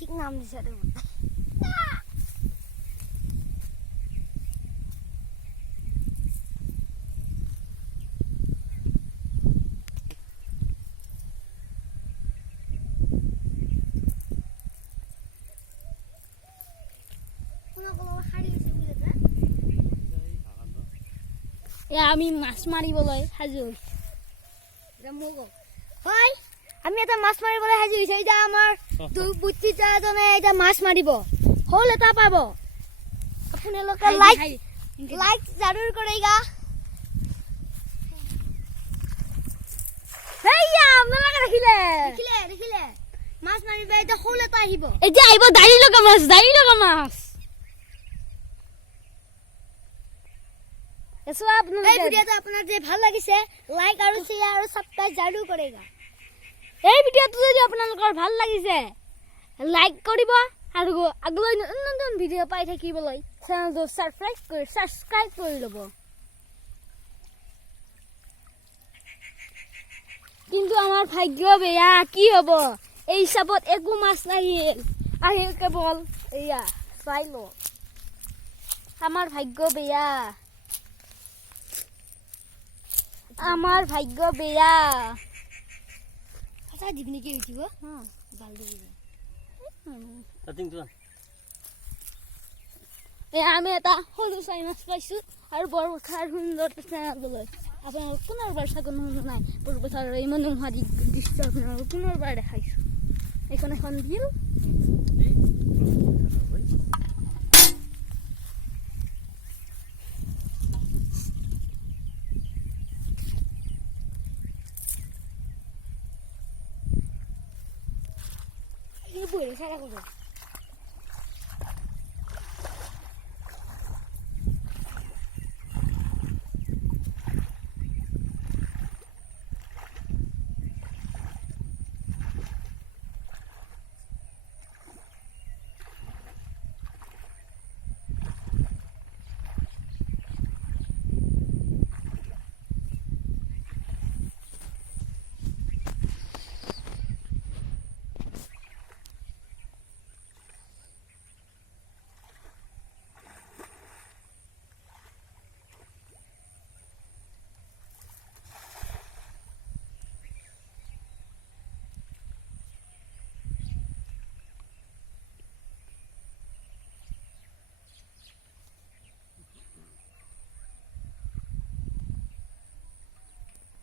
ঠিক নাম দিছে ৰে আমি মাছ মাৰিবলৈ সাজু হয় আমি এটা মাছ মাৰিবলৈ সাজু হৈছে এতিয়া আমাৰ বুদ্ধিজনে এতিয়া মাছ মাৰিব হল এটা পাব আপোনালোকে লাইক জৰুৰ কৰিবা হেয়া আপোনালোকে দেখিলে মাছ মাৰিব এতিয়া হল এটা আহিব এতিয়া আহিব দাৰি লগা মাছ এই ভিডিওটো আপোনাক যে ভাল লাগিছে লাইক আৰু শেয়াৰ আৰু সাবস্ক্ৰাইব জৰুৰ কৰিবা এই ভিডিওটো যদি আপোনালোকৰ ভাল লাগিছে লাইক কৰিব আৰু আগলৈ নতুন ভিডিও পাই থাকিবলৈ চেনেলটো সাবস্ক্ৰাইব কৰি ল'ব কিন্তু আমাৰ ভাগ্য বেয়া কি হ'ব এই হিচাপত একো মাছ আহিল কেৱল এয়া চাই ল আমাৰ ভাগ্য বেয়া আচ্ছা দিবনি কি উঠিব ভাল দিব আমি এটা সৰু চাই মাছ পাইছো আৰু বৰপথাৰ সুন্দৰ চেনেললৈ আপোনালোক পুনৰবাৰ চাগন নাই বৰপথাৰৰ এই মনোমোহা দৃশ্য আপোনালোক পুনৰবাৰ দেখাইছো এইখন এখন বিল বইৰে সাৰা কৰে